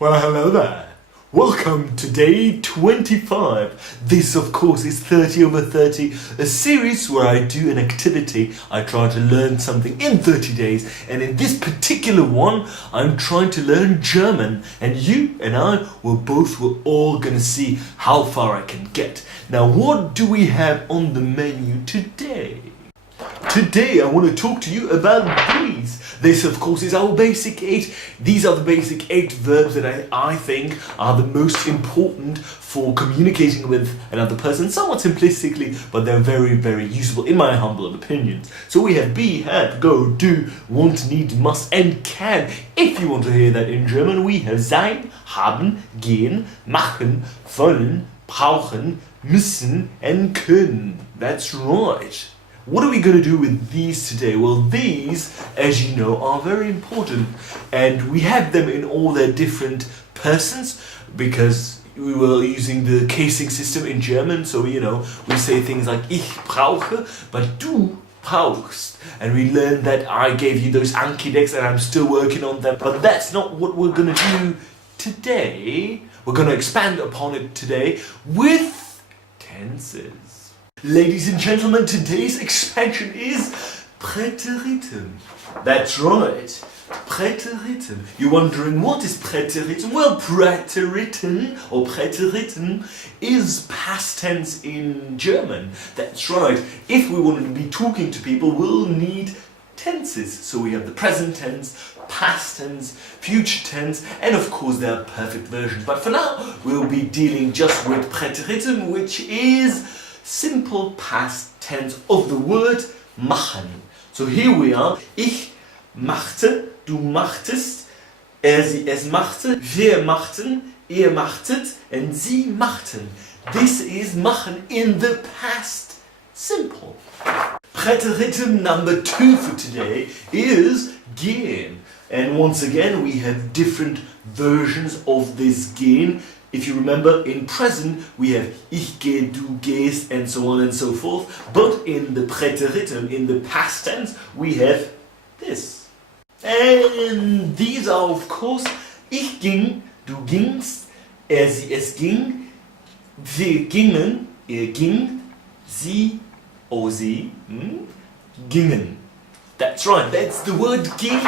Well, hello there. Welcome to day 25. This, of course, is 30 over 30, a series where I do an activity. I try to learn something in 30 days, and in this particular one, I'm trying to learn German. And you and I we're all gonna see how far I can get. Now, what do we have on the menu today? Today I want to talk to you about these. This, of course, is our basic 8. These are the basic 8 verbs that I think are the most important for communicating with another person, somewhat simplistically, but they're very, very useful in my humble opinions. So we have be, have, go, do, want, need, must, and can. If you want to hear that in German, we have sein, haben, gehen, machen, wollen, brauchen, müssen, and können. That's right. What are we going to do with these today? Well, these, as you know, are very important, and we have them in all their different persons because we were using the casing system in German, so we say things like ich brauche, but du brauchst, and we learned that I gave you those Anki decks and I'm still working on them, but that's not what we're going to do today. We're going to expand upon it today with tenses. Ladies and gentlemen, today's expansion is Präteritum. That's right, Präteritum. You're wondering, what is Präteritum? Well, Präteritum or Präteritum is past tense in German. That's right. If we want to be talking to people, we'll need tenses. So we have the present tense, past tense, future tense, and of course there are perfect versions. But for now, we'll be dealing just with Präteritum, which is simple past tense of the word machen. So here we are. Ich machte, du machtest, sie, es machte, wir machten, ihr machtet, and sie machten. This is machen in the past simple. Präteritum number 2 for today is gehen. And once again, we have different versions of this gehen. If you remember, in present, we have ich gehe, du gehst, and so on and so forth. But in the Präteritum, in the past tense, we have this. And these are, of course, ich ging, du gingst, sie, es ging, wir gingen, ging, sie, sie, gingen. That's right, that's the word gehen.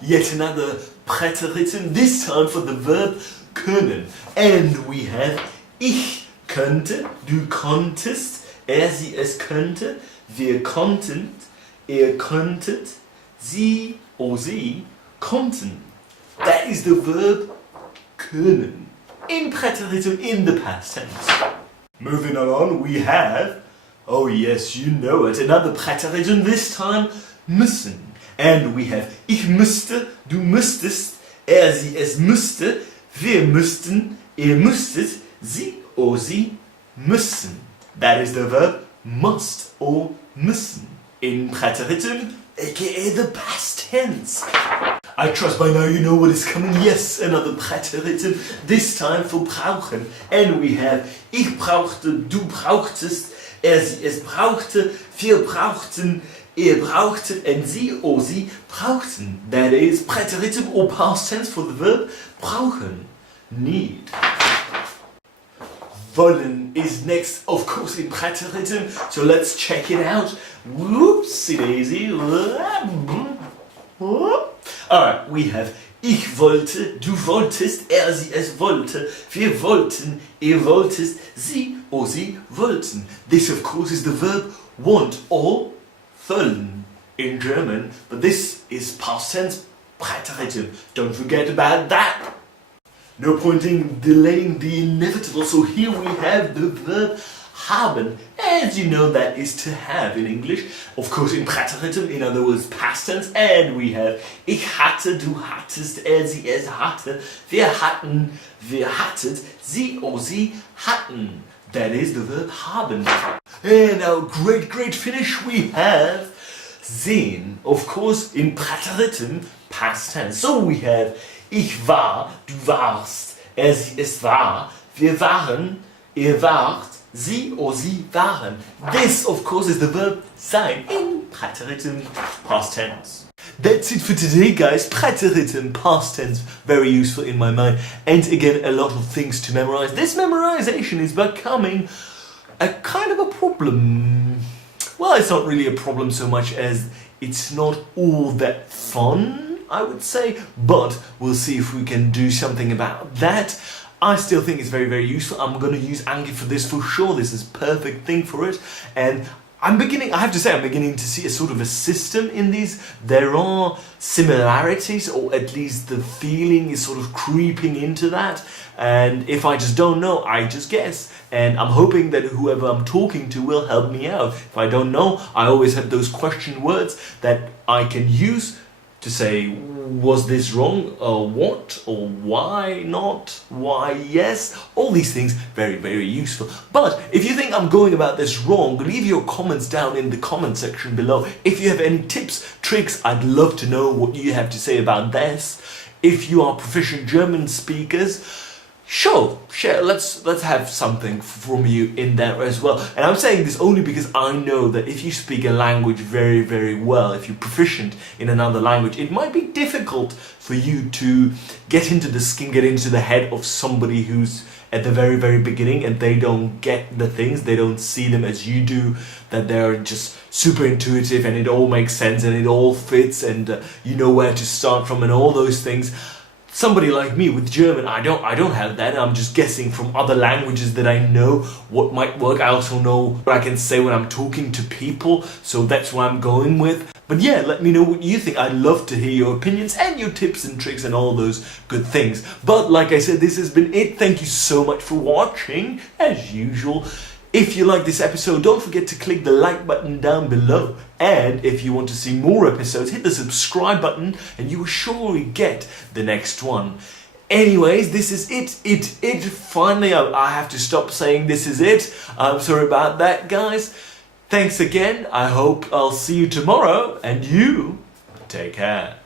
Yet another Präteritum, this time for the verb können. And we have ich könnte, du konntest, sie, es könnte, wir konnten, ihr könntet, sie, sie konnten. That is the verb können. In Präteritum in the past tense. Moving on, we have, oh yes, you know it, another Präteritum, this time müssen. And we have ich müsste, du müsstest, sie, es müsste, wir müssten, ihr müsstet, sie, sie müssen. That is the verb must or müssen. In Präteritum, aka the past tense. I trust by now you know what is coming. Yes, another Präteritum, this time for brauchen. And we have ich brauchte, du brauchtest, sie, es brauchte, wir brauchten, ihr brauchtet, and sie, sie brauchten. That is Präteritum or past tense for the verb brauchen. Need. Wollen is next, of course, in Präteritum, so let's check it out. Whoopsie daisy. Alright, we have ich wollte, du wolltest, sie, es wollte, wir wollten, ihr wolltest, sie, sie wollten. This, of course, is the verb want or wollen in German, but this is past tense Präteritum. Don't forget about that. No point in delaying the inevitable, so here we have the verb haben. As you know, that is to have in English. Of course, in Präteritum, in other words, past tense, and we have ich hatte, du hattest, sie, es hatte, wir hatten, wir hattet, sie, sie hatten. That is the verb haben. And our great finish, we have sehen. Of course, in Präteritum, past tense. So we have ich war, du warst, sie, es war, wir waren, ihr wart, sie, sie waren. This, of course, is the verb sein in Präteritum, past tense. That's it for today, guys. Präteritum, past tense, very useful in my mind. And again, a lot of things to memorize. This memorization is becoming a kind of a problem. Well, it's not really a problem so much as it's not all that fun, I would say. But we'll see if we can do something about that. I still think it's very, very useful. I'm going to use Anki for this for sure. This is a perfect thing for it. And I have to say, I'm beginning to see a sort of a system in these. There are similarities, or at least the feeling is sort of creeping into that. And if I just don't know, I just guess. And I'm hoping that whoever I'm talking to will help me out. If I don't know, I always have those question words that I can use to say, was this wrong, or what, or why not, why yes, all these things, very, very useful. But if you think I'm going about this wrong, leave your comments down in the comment section below. If you have any tips, tricks, I'd love to know what you have to say about this. If you are proficient German speakers, sure, let's have something from you in there as well. And I'm saying this only because I know that if you speak a language very, very well, if you're proficient in another language, it might be difficult for you to get into the skin, get into the head of somebody who's at the very, very beginning and they don't get the things, they don't see them as you do, that they're just super intuitive and it all makes sense and it all fits and you know where to start from and all those things. Somebody like me with German, I don't have that. I'm just guessing from other languages that I know what might work. I also know what I can say when I'm talking to people, so that's what I'm going with. But yeah, let me know what you think. I'd love to hear your opinions and your tips and tricks and all those good things. But like I said, this has been it. Thank you so much for watching, as usual. If you like this episode, don't forget to click the like button down below. And if you want to see more episodes, hit the subscribe button and you will surely get the next one. Anyways, this is it. Finally, I have to stop saying this is it. I'm sorry about that, guys. Thanks again. I hope I'll see you tomorrow and you take care.